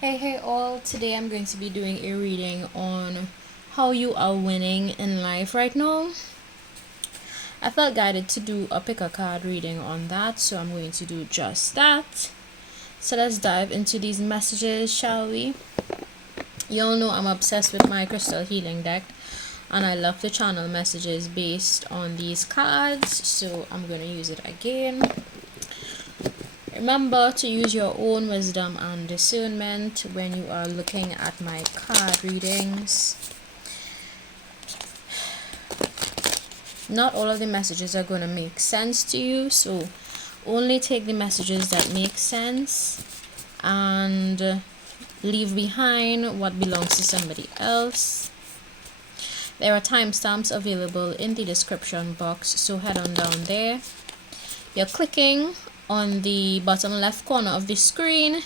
Hey all, today I'm going to be doing a reading on how you are winning in life right now. I felt guided to do a pick a card reading on that, so I'm going to do just that. So let's dive into these messages, shall we? You all know I'm obsessed with my crystal healing deck, and I love to channel messages based on these cards, so I'm going to use it again. Remember to use your own wisdom and discernment when you are looking at my card readings. Not all of the messages are going to make sense to you, so only take the messages that make sense and leave behind what belongs to somebody else. There are timestamps available in the description box, so head on down there. You're clicking on the bottom left corner of the screen.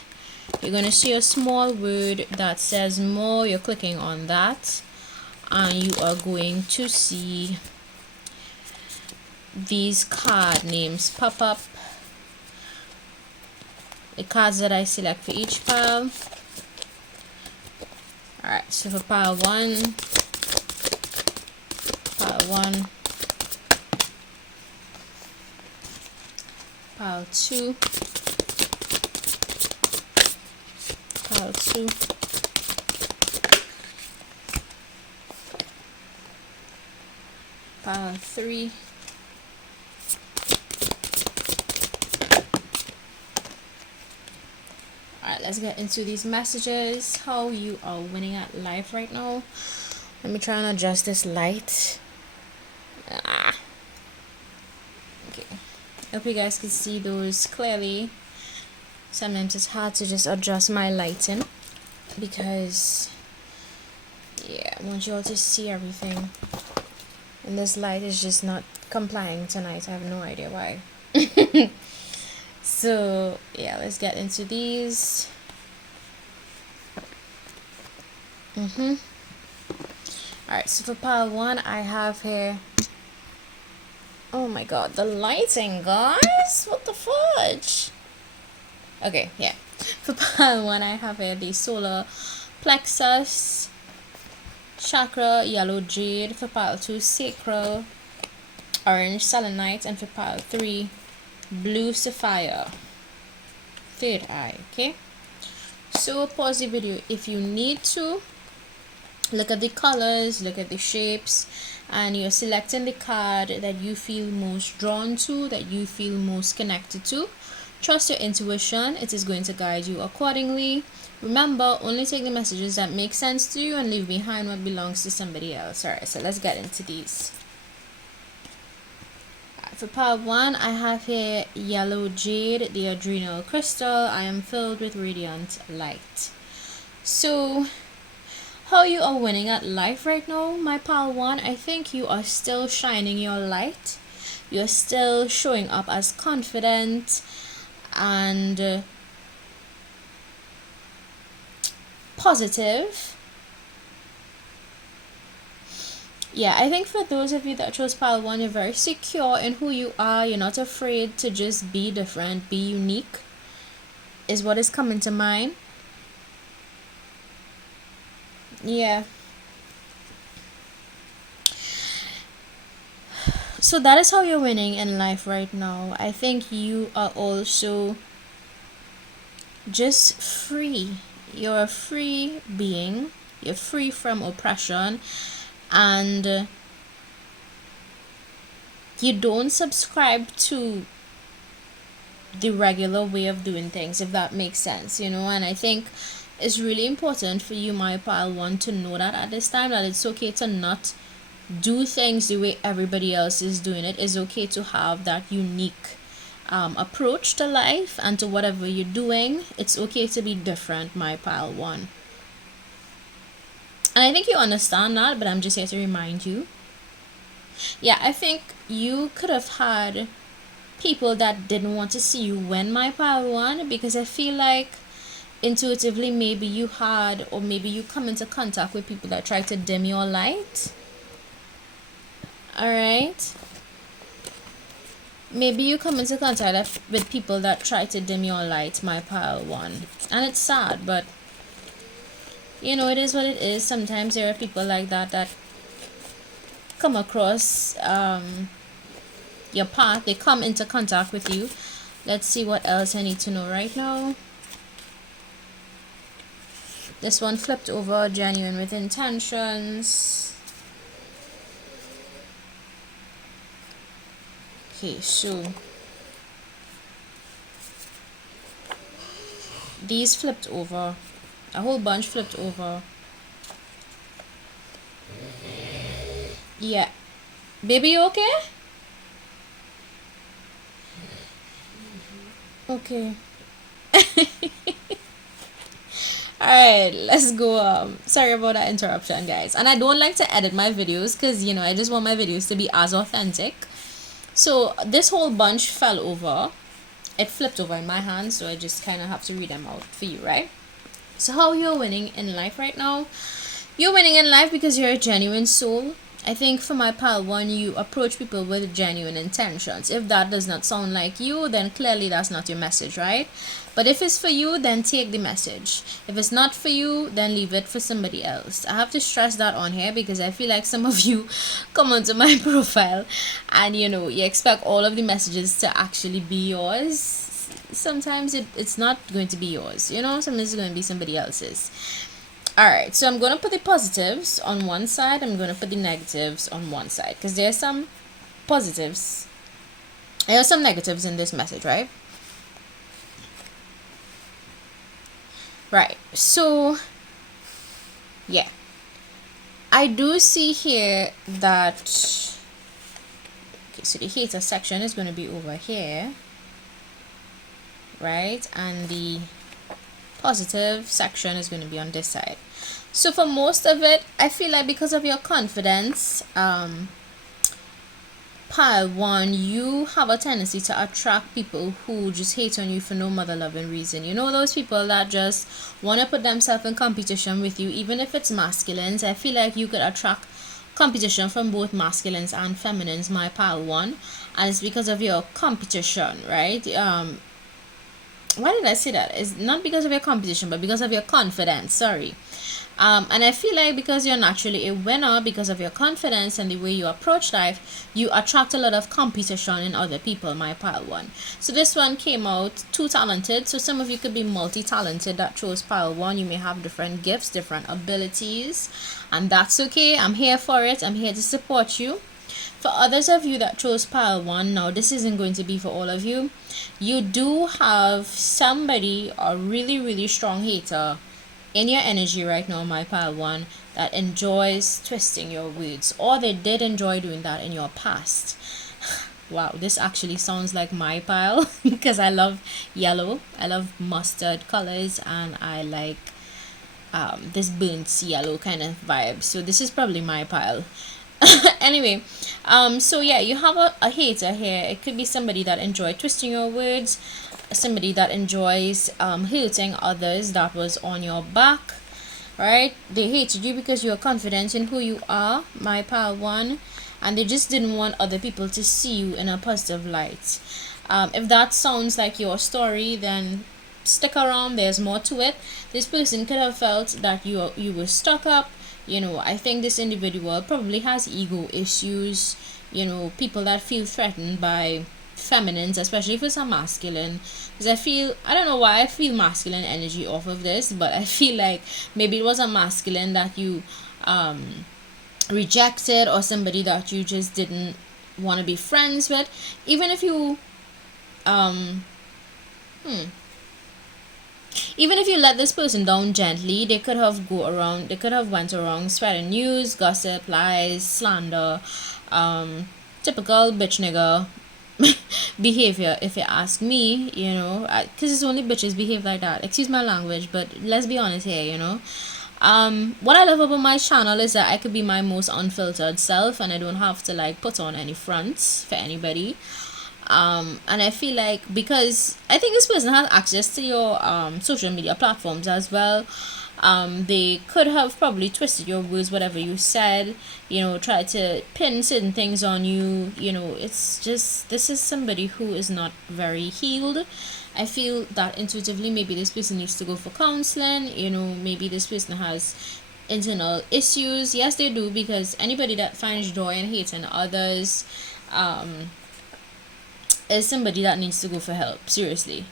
You're going to see a small word that says more. You're clicking on that and you are going to see these card names pop up, the cards that I select for each pile. Alright, so for pile 1, pile 2, pile 2, pile 3, alright, let's get into these messages. How you are winning at life right now. Let me try and adjust this light. Okay, hope you guys can see those clearly. Sometimes it's hard to just adjust my lighting because yeah, I want you all to see everything, and this light is just not complying tonight. I have no idea why. So yeah, let's get into these. Alright, so for pile 1 I have here, oh my god, the lighting, guys, what the fudge. Okay, yeah, for pile 1 I have here the solar plexus chakra, yellow jade. For pile 2, sacral, orange selenite. And for pile 3, blue sapphire, third eye. Okay, so pause the video if you need to. Look at the colors, look at the shapes, and you're selecting the card that you feel most drawn to, that you feel most connected to. Trust your intuition, it is going to guide you accordingly. Remember, only take the messages that make sense to you and leave behind what belongs to somebody else. Alright, so let's get into these. For pile 1, I have here yellow jade, the adrenal crystal. I am filled with radiant light. So how you are winning at life right now, my pile 1, I think you are still shining your light. You're still showing up as confident and positive. Yeah, I think for those of you that chose pile 1, you're very secure in who you are. You're not afraid to just be different, be unique, is what is coming to mind. Yeah, so that is how you're winning in life right now. I think you are also just free. You're a free being. You're free from oppression, and you don't subscribe to the regular way of doing things, if that makes sense, you know. And I think it's really important for you, my pile 1, to know that at this time, that it's okay to not do things the way everybody else is doing it. It's okay to have that unique approach to life and to whatever you're doing. It's okay to be different, my pile 1. And I think you understand that, but I'm just here to remind you. Yeah, I think you could have had people that didn't want to see you win, my pile 1, because I feel like intuitively maybe you had, or maybe you come into contact with people that try to dim your light. Alright, maybe you come into contact with people that try to dim your light, my pile 1, and it's sad, but you know, it is what it is. Sometimes there are people like that come across your path. They come into contact with you. Let's see what else I need to know right now. This one flipped over, genuine with intentions. Okay, so these flipped over. A whole bunch flipped over. Yeah. Baby, you okay? Okay. Alright, let's go. Sorry about that interruption, guys. And I don't like to edit my videos because, you know, I just want my videos to be as authentic. So this whole bunch fell over. It flipped over in my hand, so I just kind of have to read them out for you, right? So how you're winning in life right now? You're winning in life because you're a genuine soul. I think for my pile 1, you approach people with genuine intentions. If that does not sound like you, then clearly that's not your message, right? But if it's for you, then take the message. If it's not for you, then leave it for somebody else. I have to stress that on here because I feel like some of you come onto my profile and, you know, you expect all of the messages to actually be yours. Sometimes it's not going to be yours, you know, sometimes it's going to be somebody else's. Alright, so I'm going to put the positives on one side. I'm going to put the negatives on one side because there's some positives. There are some negatives in this message, right? Right, so yeah. I do see here that, okay, so the hater section is going to be over here, right? And the positive section is going to be on this side. So for most of it, I feel like because of your confidence, pile 1, you have a tendency to attract people who just hate on you for no mother loving reason. You know, those people that just want to put themselves in competition with you, even if it's masculines. I feel like you could attract competition from both masculines and feminines, my pile 1, and it's because of your competition, right? Why did I say that? It's not because of your competition, but because of your confidence. Sorry. And I feel like because you're naturally a winner, because of your confidence and the way you approach life, you attract a lot of competition in other people, my pile 1. So this one came out too talented. So some of you could be multi-talented that chose pile 1. You may have different gifts, different abilities, and that's okay. I'm here for it. I'm here to support you. For others of you that chose pile 1, now this isn't going to be for all of you. You do have somebody, a really strong hater in your energy right now, my pile 1, that enjoys twisting your words, or they did enjoy doing that in your past. Wow, this actually sounds like my pile because I love yellow, I love mustard colors, and I like this burnt yellow kind of vibe. So this is probably my pile. Anyway, so yeah, you have a hater here. It could be somebody that enjoyed twisting your words, somebody that enjoys hurting others, that was on your back, right? They hated you because you are confident in who you are, my pile 1, and they just didn't want other people to see you in a positive light. If that sounds like your story, then stick around, there's more to it. This person could have felt that you were stuck up. You know, I think this individual probably has ego issues, you know, people that feel threatened by feminines, especially if it's a masculine. Because I don't know why I feel masculine energy off of this, but I feel like maybe it was a masculine that you rejected, or somebody that you just didn't want to be friends with. Even if you even if you let this person down gently, they could have went around spreading news, gossip, lies, slander, typical bitch nigga behavior, if you ask me, you know, because it's only bitches behave like that. Excuse my language, but let's be honest here, you know. What I love about my channel is that I could be my most unfiltered self, and I don't have to like put on any fronts for anybody. And I feel like, because I think this person has access to your social media platforms as well, they could have probably twisted your words, whatever you said, you know, try to pin certain things on you. You know, it's just, this is somebody who is not very healed. I feel that intuitively maybe this person needs to go for counseling. You know, maybe this person has internal issues. Yes, they do, because anybody that finds joy and hate in others is somebody that needs to go for help, seriously.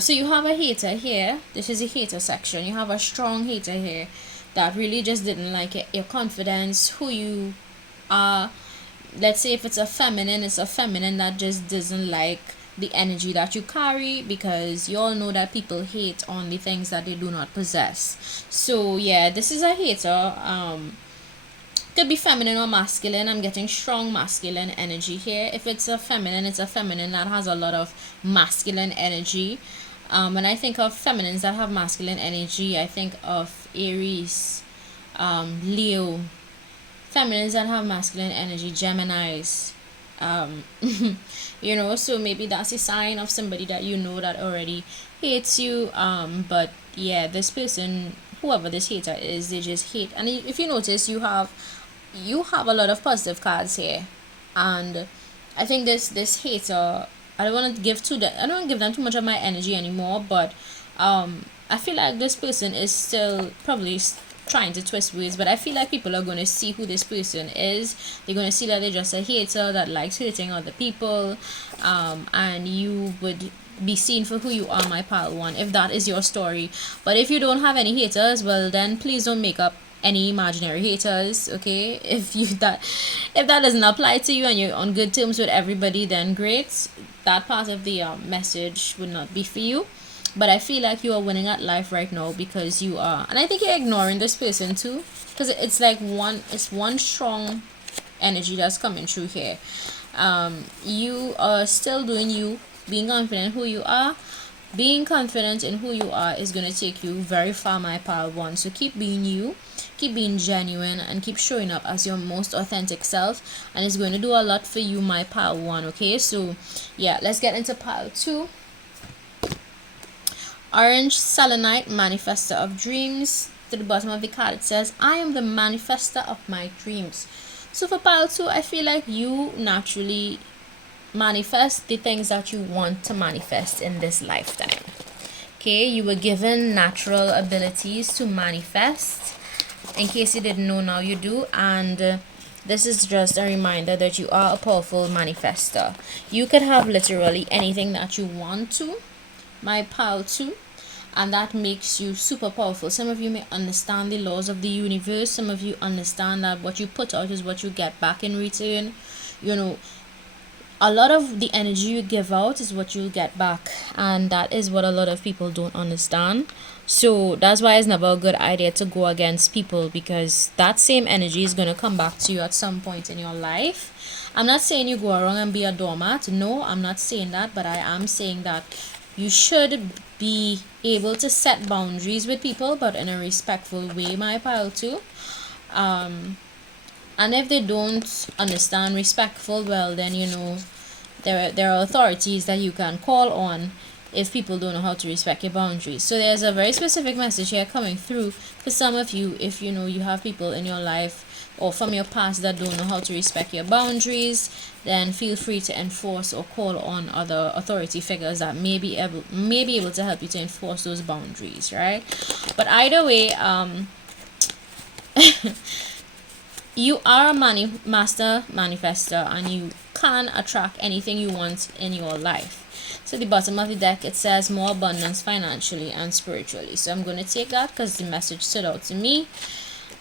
So you have a hater here. This is a hater section. You have a strong hater here that really just didn't like it, your confidence, who you are. Let's say if it's a feminine, it's a feminine that just doesn't like the energy that you carry, because you all know that people hate on the things that they do not possess. So yeah, this is a hater. Could be feminine or masculine. I'm getting strong masculine energy here. If it's a feminine, it's a feminine that has a lot of masculine energy. When I think of feminines that have masculine energy, I think of Aries, Leo. Feminines that have masculine energy, Geminis. You know, so maybe that's a sign of somebody that you know that already hates you. But yeah, this person, whoever this hater is, they just hate. And if you notice, you have a lot of positive cards here, and I think this hater, I don't want to I don't give them too much of my energy anymore, but I feel like this person is still probably trying to twist words, but I feel like people are going to see who this person is. They're going to see that they're just a hater that likes hurting other people, and you would be seen for who you are, my pile one, if that is your story. But if you don't have any haters, well then please don't make up any imaginary haters, okay? If that doesn't apply to you and you're on good terms with everybody, then great. That part of the message would not be for you. But I feel like you are winning at life right now, because you are, and I think you're ignoring this person too, because it's like one strong energy that's coming through here. You are still doing you, being confident who you are. Being confident in who you are is going to take you very far, my pile one. So keep being you, keep being genuine, and keep showing up as your most authentic self, and it's going to do a lot for you, my pile one. Okay, so yeah, let's get into pile two. Orange Selenite, manifester of dreams. To the bottom of the card it says, I am the manifester of my dreams. So for pile two, I feel like you naturally manifest the things that you want to manifest in this lifetime. Okay, you were given natural abilities to manifest. In case you didn't know, now you do. And this is just a reminder that you are a powerful manifester. You could have literally anything that you want to, my pile two, and that makes you super powerful. Some of you may understand the laws of the universe. Some of you understand that what you put out is what you get back in return. You know, a lot of the energy you give out is what you get back, and that is what a lot of people don't understand. So that's why it's never a good idea to go against people, because that same energy is going to come back to you at some point in your life. I'm not saying you go around and be a doormat. No, I'm not saying that, but I am saying that you should be able to set boundaries with people, but in a respectful way, my pile too. And if they don't understand respectful, well then, you know, there are authorities that you can call on if people don't know how to respect your boundaries. So there's a very specific message here coming through for some of you. If you know you have people in your life or from your past that don't know how to respect your boundaries, then feel free to enforce or call on other authority figures that may be able to help you to enforce those boundaries, right? But either way, you are a master manifester, and you can attract anything you want in your life. So the bottom of the deck, it says more abundance financially and spiritually. So I'm going to take that because the message stood out to me.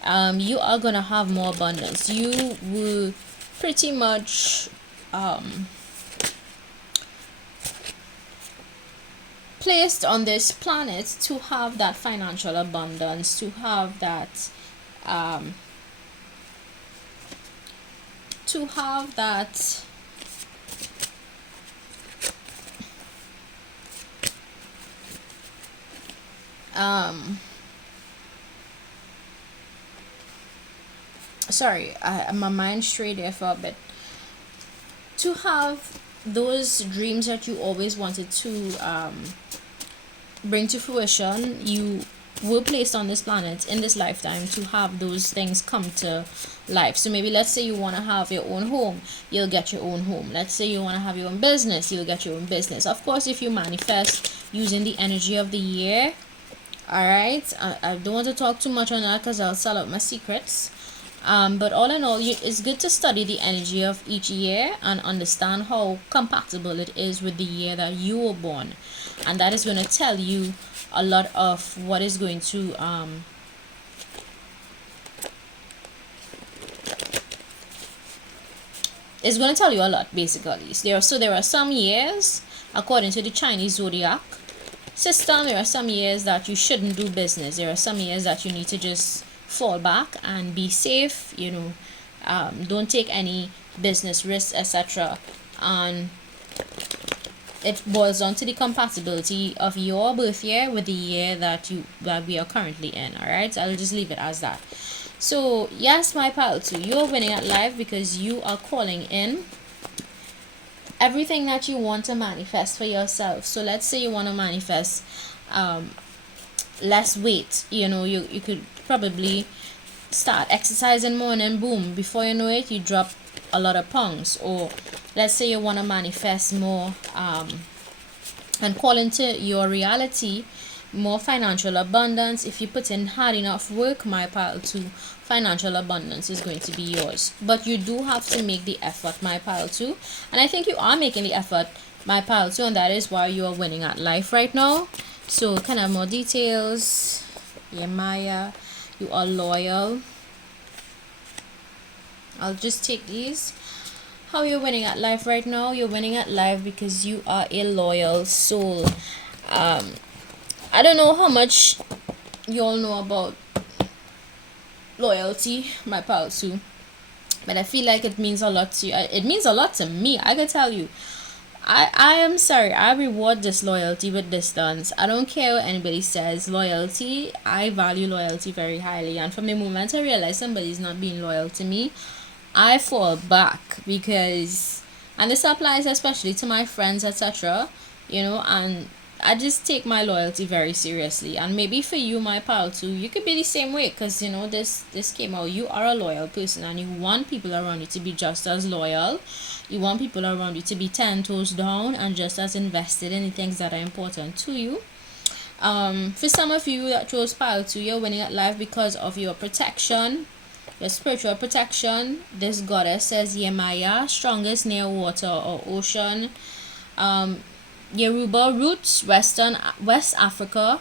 You are going to have more abundance. You will pretty much placed on this planet to have that financial abundance, to have that sorry, my mind strayed there for a bit. To have those dreams that you always wanted to bring to fruition, you were placed on this planet in this lifetime to have those things come to life. So maybe let's say you want to have your own home, you'll get your own home. Let's say you want to have your own business, you'll get your own business. Of course, if you manifest using the energy of the year, all right, I don't want to talk too much on that because I'll sell out my secrets. But all in all, it's good to study the energy of each year and understand how compatible it is with the year that you were born, and that is going to tell you a lot of what is going to it's going to tell you a lot, basically. So there are some years, according to the Chinese zodiac system, there are some years that you shouldn't do business. There are some years that you need to just fall back and be safe, you know, don't take any business risks, etc. And it boils down to the compatibility of your birth year with the year that we are currently in. All right, so I'll just leave it as that. So yes, my pal, too, you're winning at life because you are calling in everything that you want to manifest for yourself. So let's say you want to manifest less weight. You know, you could probably start exercising more, and then boom, before you know it, you drop a lot of pounds. Or let's say you want to manifest more and call into your reality more financial abundance. If you put in hard enough work, my pal, too, financial abundance is going to be yours. But you do have to make the effort, my pal, too, and I think you are making the effort, my pal, too, and that is why you are winning at life right now. So can I have more details? Yeah, Maya, you are loyal. I'll just take these. How you're winning at life right now? You're winning at life because you are a loyal soul. I don't know how much you all know about loyalty, my pal, too, but I feel like it means a lot to you. It means a lot to me, I can tell you. I am sorry, I reward this loyalty with distance. I don't care what anybody says. Loyalty, I value loyalty very highly, and from the moment I realize somebody's not being loyal to me, I fall back. Because, and this applies especially to my friends, etc., you know, and I just take my loyalty very seriously. And maybe for you, my pal, too, you could be the same way, because, you know, this came out. You are a loyal person and you want people around you to be just as loyal. You want people around you to be 10 toes down and just as invested in the things that are important to you. For some of you that chose pal, too, you're winning at life because of your protection, your spiritual protection. This goddess says Yemaya, strongest near water or ocean. Yoruba roots, West Africa.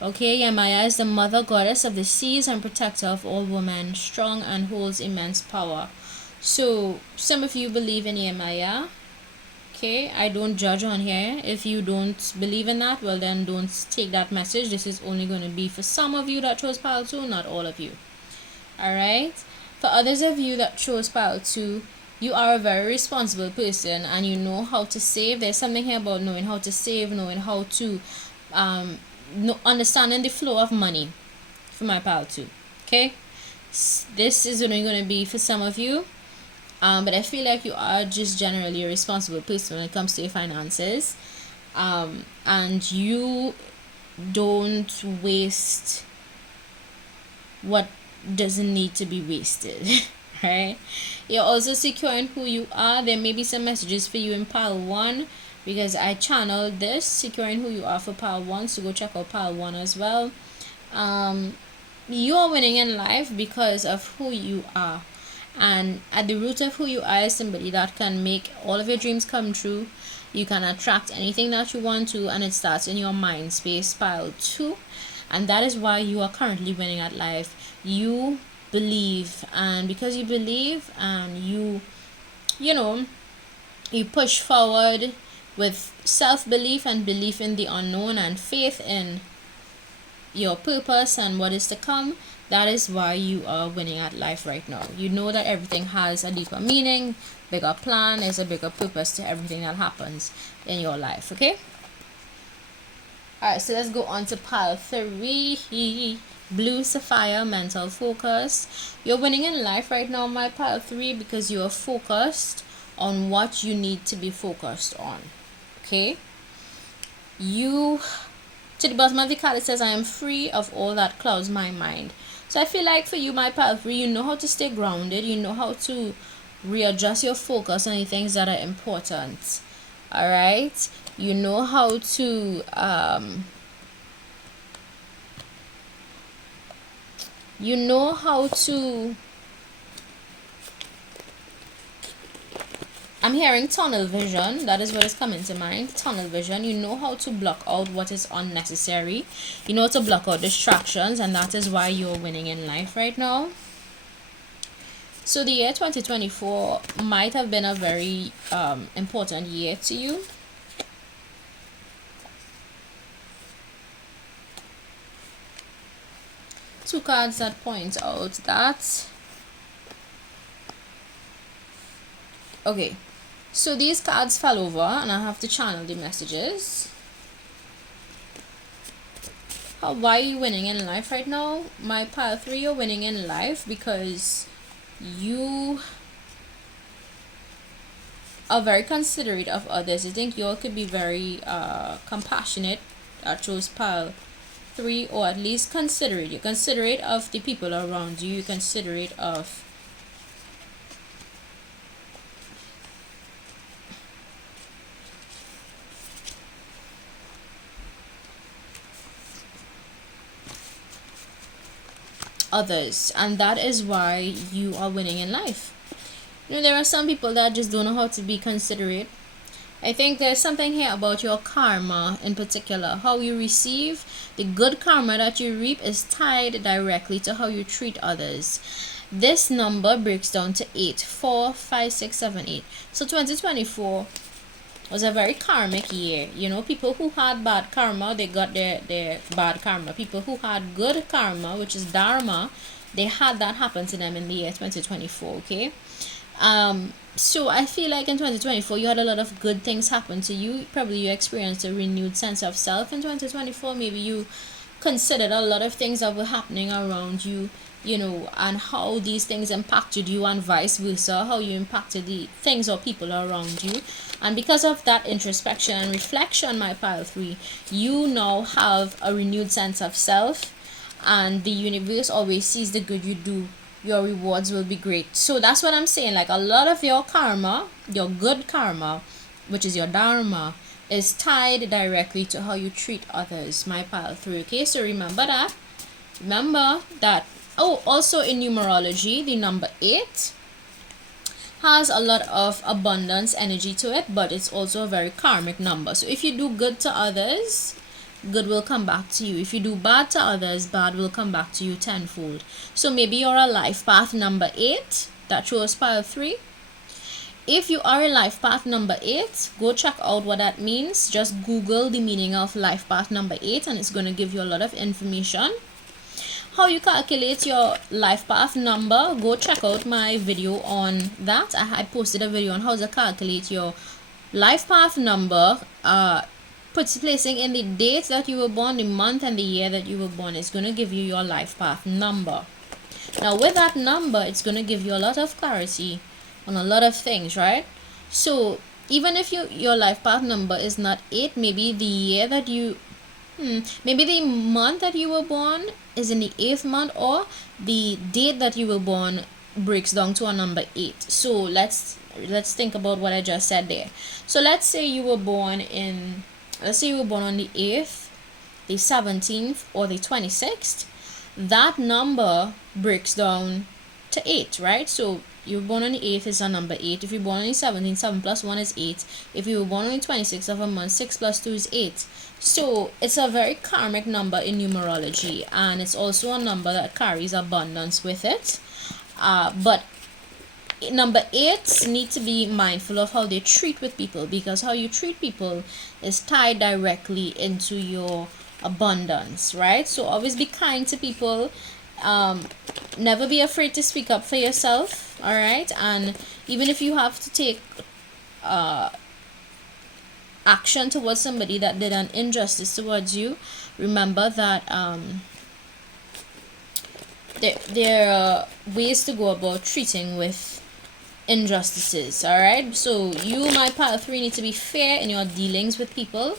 Okay, Yemaya is the mother goddess of the seas and protector of all women, strong and holds immense power. So some of you believe in Yemaya. Okay, I don't judge on here. If you don't believe in that, well then don't take that message. This is only going to be for some of you that chose pal 2, not all of you. Alright, for others of you that chose pal 2, you are a very responsible person and you know how to save. There's something here about knowing how to save, knowing how to understanding the flow of money for my pal 2. Okay, this is only going to be for some of you, but I feel like you are just generally a responsible person when it comes to your finances, and you don't waste what doesn't need to be wasted. Right, you're also securing who you are. There may be some messages for you in pile 1 because I channeled this, securing who you are, for pile 1, so go check out pile 1 as well. You are winning in life because of who you are, and at the root of who you are is somebody that can make all of your dreams come true. You can attract anything that you want to, and it starts in your mind space, pile 2, and that is why you are currently winning at life. You believe, and because you believe and you know, you push forward with self-belief and belief in the unknown and faith in your purpose and what is to come, that is why you are winning at life right now. You know that everything has a deeper meaning, bigger plan, there's a bigger purpose to everything that happens in your life. Okay, alright, so let's go on to pile 3. Blue Sapphire, mental focus. You're winning in life right now, my pile 3, because you are focused on what you need to be focused on. Okay, you To the bottom of the card, it says, I am free of all that clouds my mind. So I feel like for you, my pile 3, you know how to stay grounded. You know how to readjust your focus on the things that are important. All right? You know how to... you know how to... I'm hearing tunnel vision. That is what is coming to mind. Tunnel vision. You know how to block out what is unnecessary. You know how to block out distractions, and that is why you're winning in life right now. So the year 2024 might have been a very important year to you. Two cards that point out that... okay. So these cards fell over and I have to channel the messages. Why are you winning in life right now? My pile 3, you're winning in life because you are very considerate of others. I think you all could be very compassionate. I chose pile 3, or at least considerate. You're considerate of the people around you. You're considerate of others, and that is why you are winning in life. You know, there are some people that just don't know how to be considerate. I think there's something here about your karma in particular. How you receive the good karma that you reap is tied directly to how you treat others. This number breaks down to 8. 4, 5, 6, 7, 8. So 2024 was a very karmic year. You know, people who had bad karma, they got their bad karma. People who had good karma, which is dharma, they had that happen to them in the year 2024. Okay. So I feel like in 2024 you had a lot of good things happen to you. Probably you experienced a renewed sense of self in 2024. Maybe you considered a lot of things that were happening around you, you know, and how these things impacted you, and vice versa, how you impacted the things or people around you. And because of that introspection and reflection, my pile 3, you now have a renewed sense of self, and the universe always sees the good you do. Your rewards will be great. So that's what I'm saying. Like, a lot of your karma, your good karma, which is your dharma, is tied directly to how you treat others, my pile 3. Okay, so remember that. Remember that. Oh, also in numerology, the number 8 has a lot of abundance energy to it, but it's also a very karmic number. So if you do good to others, good will come back to you. If you do bad to others, bad will come back to you tenfold. So maybe you're a life path number 8. That shows pile 3. If you are a life path number 8, go check out what that means. Just Google the meaning of life path number 8, and it's going to give you a lot of information. How you calculate your life path number, go check out my video on that. I posted a video on how to calculate your life path number, placing in the date that you were born, the month and the year that you were born. It's going to give you your life path number. Now with that number, it's going to give you a lot of clarity on a lot of things, right? So even if your life path number is not 8, maybe the year that you maybe the month that you were born is in the 8th month, or the date that you were born breaks down to a number 8. So let's think about what I just said there. So let's say you were born on the 8th, the 17th, or the 26th. That number breaks down to 8, right? So you were born on the 8th is a number 8. If you're born on the 17th, 7 plus 1 is 8. If you were born on the 26th of a month, 6 plus 2 is 8. So it's a very karmic number in numerology, and it's also a number that carries abundance with it. But number 8s need to be mindful of how they treat with people, because how you treat people is tied directly into your abundance, right? So always be kind to people. Never be afraid to speak up for yourself, all right? And even if you have to take action towards somebody that did an injustice towards you, remember that there are ways to go about treating with injustices, all right? So you, my pile 3, need to be fair in your dealings with people.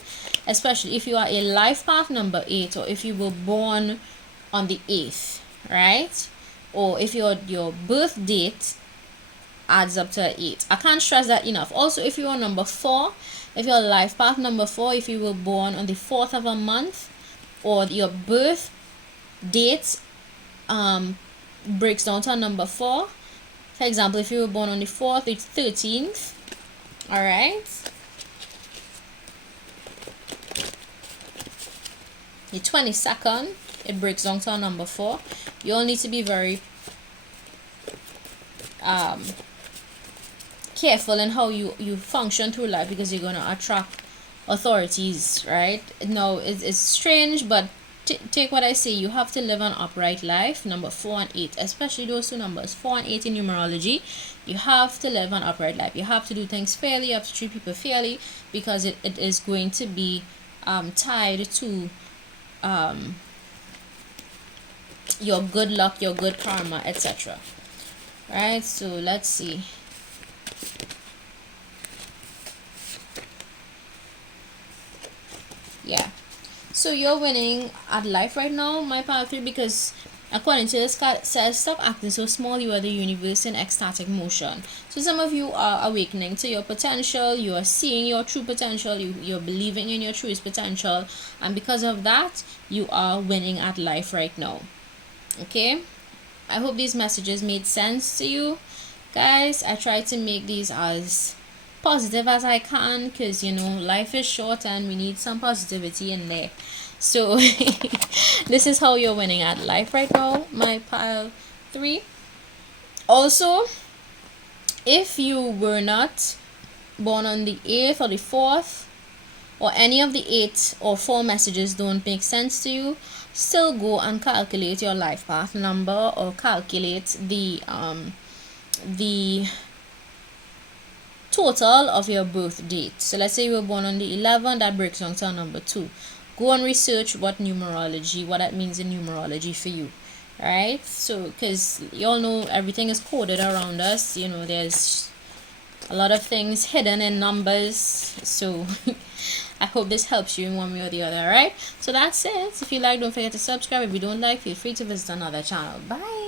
especially if you are a life path number 8, or if you were born on the 8th, right? Or if your birth date adds up to 8. I can't stress that enough. Also, if you are number 4, if your life path number 4, if you were born on the 4th of a month, or your birth date breaks down to a number 4. For example, if you were born on the 4th, it's 13th. All right. The 22nd, it breaks down to a number 4. You all need to be very careful in how you function through life, because you're going to attract authorities, right? Now, it's strange, but take what I say. You have to live an upright life. Number 4 and 8, especially those two numbers, 4 and 8 in numerology. You have to live an upright life. You have to do things fairly. You have to treat people fairly, because it is going to be tied to your good luck, your good karma, etc. Right? So let's see. Yeah, so you're winning at life right now, my pile 3, because according to this card, it says stop acting so small. You are the universe in ecstatic motion. So some of you are awakening to your potential. You are seeing your true potential. You're believing in your truest potential, and because of that, you are winning at life right now. Okay, I hope these messages made sense to you guys. I try to make these as positive as I can, because you know life is short and we need some positivity in there. So this is how you're winning at life right now, my pile 3. Also, if you were not born on the 8th or the 4th, or any of the 8 or 4 messages don't make sense to you, still go and calculate your life path number, or calculate the total of your birth date. So let's say you were born on the 11th, that breaks down to number 2. Go and research what that means in numerology for you. Right? So, because you all know everything is coded around us, you know, there's a lot of things hidden in numbers. So I hope this helps you in one way or the other. Right? So that's it. If you like, don't forget to subscribe. If you don't like, feel free to visit another channel. Bye.